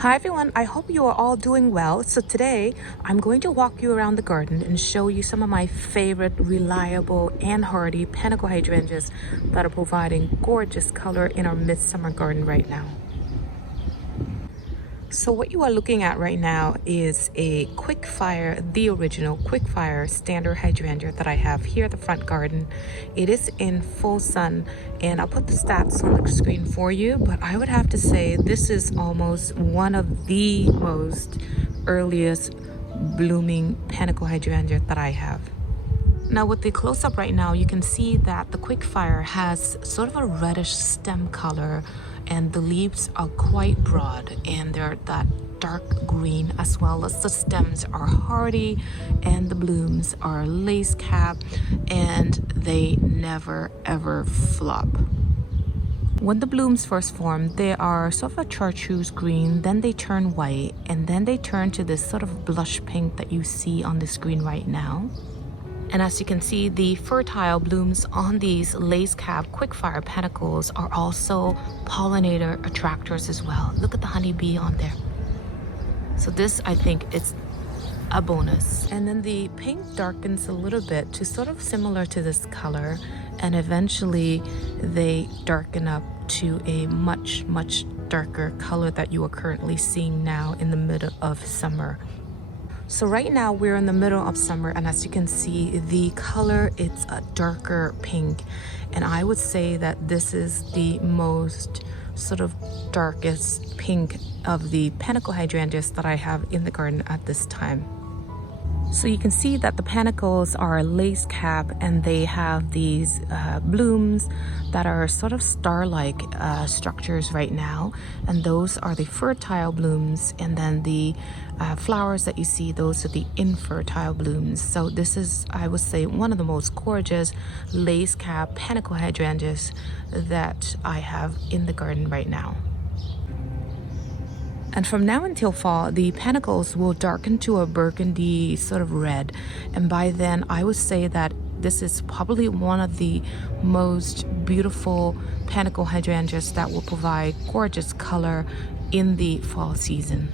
Hi everyone, I hope you are all doing well. So today I'm going to walk you around the garden and show you some of my favorite reliable and hardy panicle hydrangeas that are providing gorgeous color in our midsummer garden right now. So what you are looking at right now is a quick-fire, the original quick-fire standard hydrangea that I have here at the front garden. It is in full sun, and I'll put the stats on the screen for you, but I would have to say this is almost one of the most earliest blooming panicle hydrangea that I have. Now with the close-up right now, you can see that the quick-fire has sort of a reddish stem color, and the leaves are quite broad and they're that dark green, as well as the stems are hardy and the blooms are lace cap and they never ever flop. When the blooms first form, they are sort of a chartreuse green, then they turn white, and then they turn to this sort of blush pink that you see on the screen right now. And as you can see, the fertile blooms on these lace cap quickfire panicles are also pollinator attractors as well. Look at the honeybee on there. So this, I think, is a bonus. And then the pink darkens a little bit to sort of similar to this color, and eventually they darken up to a much darker color that you are currently seeing now in the middle of summer. So right now we're in the middle of summer, and as you can see, the color, it's a darker pink, and I would say that this is the most sort of darkest pink of the panicle hydrangeas that I have in the garden at this time. So you can see that the panicles are lace cap, and they have these blooms that are sort of star-like structures right now, and those are the fertile blooms, and then the flowers that you see, those are the infertile blooms. So this is, I would say, one of the most gorgeous lace cap panicle hydrangeas that I have in the garden right now. And from now until fall, the panicles will darken to a burgundy sort of red. And by then, I would say that this is probably one of the most beautiful panicle hydrangeas that will provide gorgeous color in the fall season.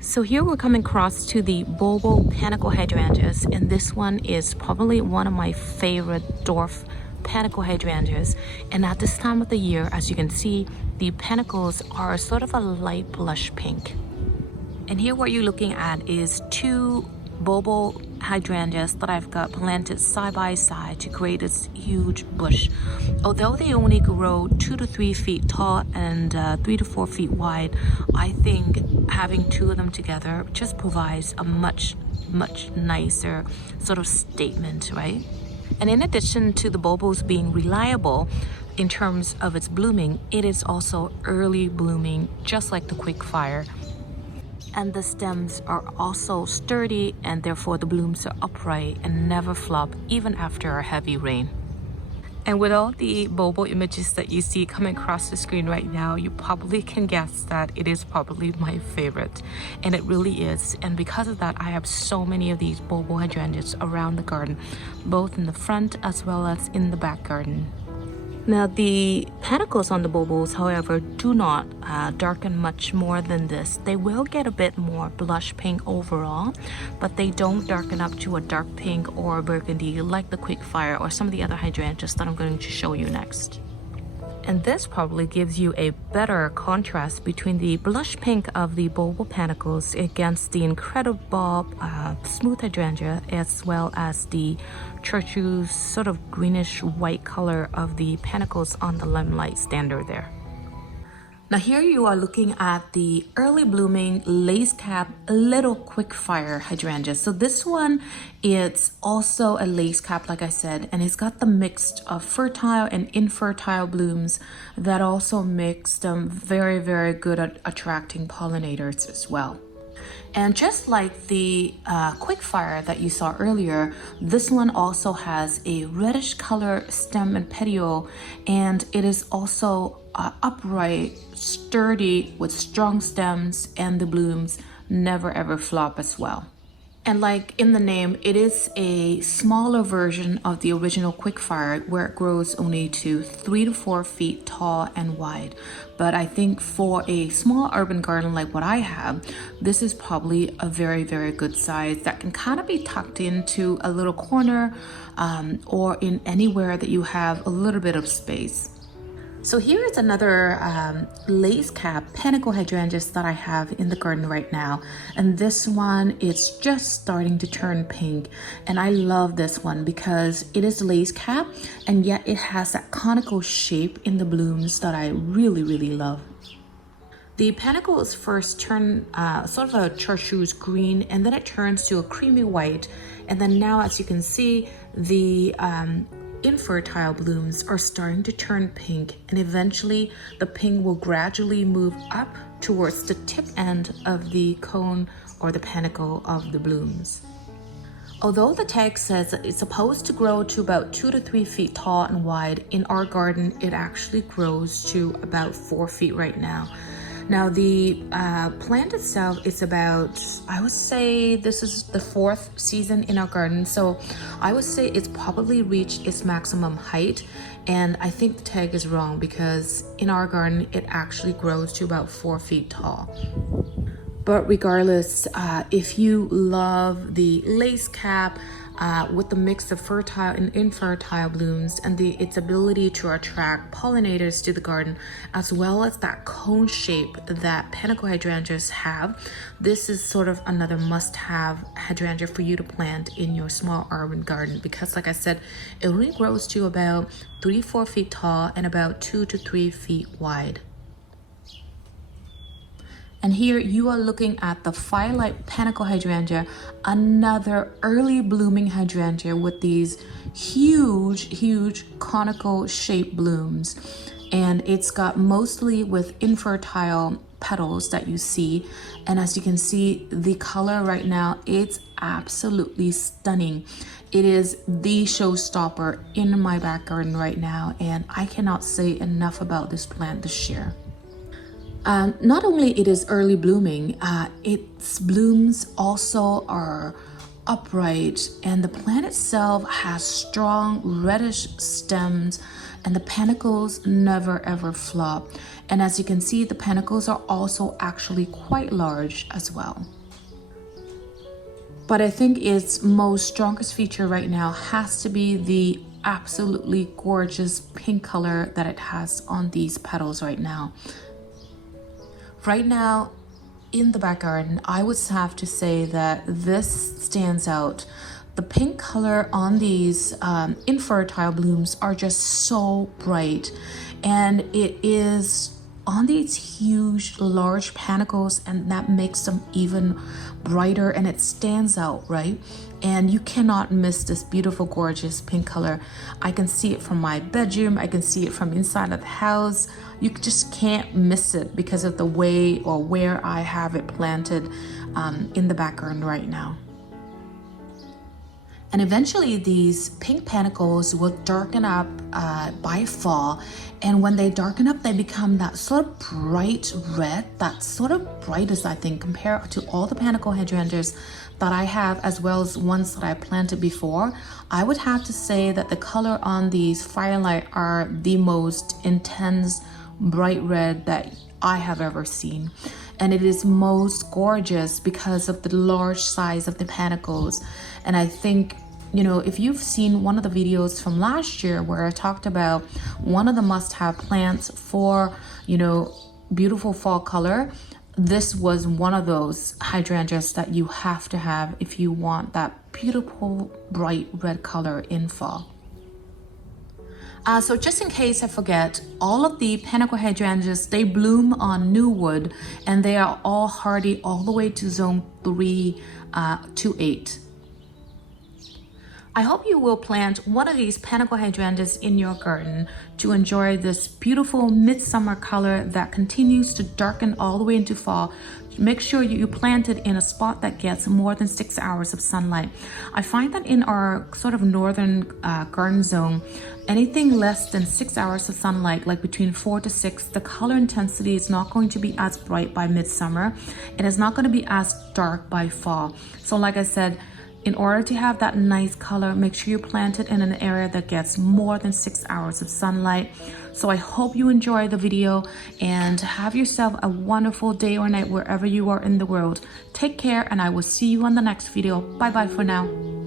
So here we're coming across to the bulbul panicle hydrangeas, and this one is probably one of my favorite dwarf panicle hydrangeas. And at this time of the year, as you can see, the panicles are sort of a light blush pink. And here what you're looking at is two bulbul hydrangeas that I've got planted side by side to create this huge bush. Although they only grow 2 to 3 feet tall and 3 to 4 feet wide, I think having two of them together just provides a much nicer sort of statement, right? And in addition to the bulbils being reliable in terms of its blooming, it is also early blooming, just like the quickfire. And the stems are also sturdy, and therefore the blooms are upright and never flop even after a heavy rain. And with all the bulbul images that you see coming across the screen right now, you probably can guess that it is probably my favorite. And it really is. And because of that, I have so many of these bulbul hydrangeas around the garden, both in the front as well as in the back garden. Now the panicles on the bulbils, however, do not darken much more than this. They will get a bit more blush pink overall, but they don't darken up to a dark pink or burgundy like the quickfire or some of the other hydrangeas that I'm going to show you next. And this probably gives you a better contrast between the blush pink of the bulbul panicles against the incredible smooth hydrangea, as well as the chartreuse sort of greenish white color of the panicles on the limelight standard there. Now here you are looking at the early blooming lace cap little quickfire hydrangea. So this one is also a lace cap, like I said, and it's got the mix of fertile and infertile blooms that also makes them very good at attracting pollinators as well. And just like the quickfire that you saw earlier, this one also has a reddish color stem and petiole, and it is also upright, sturdy with strong stems, and the blooms never ever flop as well. And like in the name, it is a smaller version of the original quickfire where it grows only to 3 to 4 feet tall and wide. But I think for a small urban garden like what I have, this is probably a very, very good size that can kind of be tucked into a little corner or in anywhere that you have a little bit of space. So here is another lace cap Panicle Hydrangeas that I have in the garden right now. And this one is just starting to turn pink. And I love this one because it is lace cap and yet it has that conical shape in the blooms that I really, really love. The panicles first turn sort of a chartreuse green and then it turns to a creamy white. And then now, as you can see, the infertile blooms are starting to turn pink, and eventually the pink will gradually move up towards the tip end of the cone or the panicle of the blooms. Although the tag says that it's supposed to grow to about 2 to 3 feet tall and wide, in our garden it actually grows to about 4 feet right now. Now the plant itself is about, I would say this is the 4th season in our garden, so I would say it's probably reached its maximum height, and I think the tag is wrong because in our garden it actually grows to about 4 feet tall. But regardless, if you love the lace cap with the mix of fertile and infertile blooms and its ability to attract pollinators to the garden, as well as that cone shape that Panicle Hydrangeas have, this is sort of another must-have hydrangea for you to plant in your small urban garden because, like I said, it only grows to about 3 to 4 feet tall and about 2 to 3 feet wide. And here you are looking at the Firelight Panicle Hydrangea, another early blooming hydrangea with these huge conical shaped blooms. And it's got mostly with infertile petals that you see. And as you can see, the color right now, it's absolutely stunning. It is the showstopper in my back garden right now. And I cannot say enough about this plant this year. Not only it is early blooming, its blooms also are upright, and the plant itself has strong reddish stems, and the panicles never ever flop. And as you can see, the panicles are also actually quite large as well. But I think its most strongest feature right now has to be the absolutely gorgeous pink color that it has on these petals right now. Right now, in the back garden, I would have to say that this stands out. The pink color on these infertile blooms are just so bright, and it is on these huge, large panicles, and that makes them even brighter, and it stands out, right? And you cannot miss this beautiful, gorgeous pink color. I can see it from my bedroom. I can see it from inside of the house. You just can't miss it because of the way or where I have it planted in the back garden right now. And eventually these pink panicles will darken up by fall. And when they darken up, they become that sort of bright red, that sort of brightest, I think, compared to all the Panicle Hydrangeas that I have, as well as ones that I planted before. I would have to say that the color on these Firelight are the most intense bright red that I have ever seen. And it is most gorgeous because of the large size of the panicles. And I think, you know, if you've seen one of the videos from last year where I talked about one of the must-have plants for, you know, beautiful fall color, this was one of those hydrangeas that you have to have if you want that beautiful bright red color in fall. So just in case I forget, all of the Panicle Hydrangeas, they bloom on new wood, and they are all hardy all the way to zone 3 to 8. I hope you will plant one of these Panicle Hydrangeas in your garden to enjoy this beautiful midsummer color that continues to darken all the way into fall make sure you plant it in a spot that gets more than 6 hours of sunlight. I find that in our sort of northern garden zone, anything less than 6 hours of sunlight, like between 4 to 6, the color intensity is not going to be as bright by midsummer. It is not going to be as dark by fall. So like I said, in order to have that nice color, make sure you plant it in an area that gets more than 6 hours of sunlight. So I hope you enjoy the video and have yourself a wonderful day or night wherever you are in the world. Take care, and I will see you on the next video. Bye bye for now.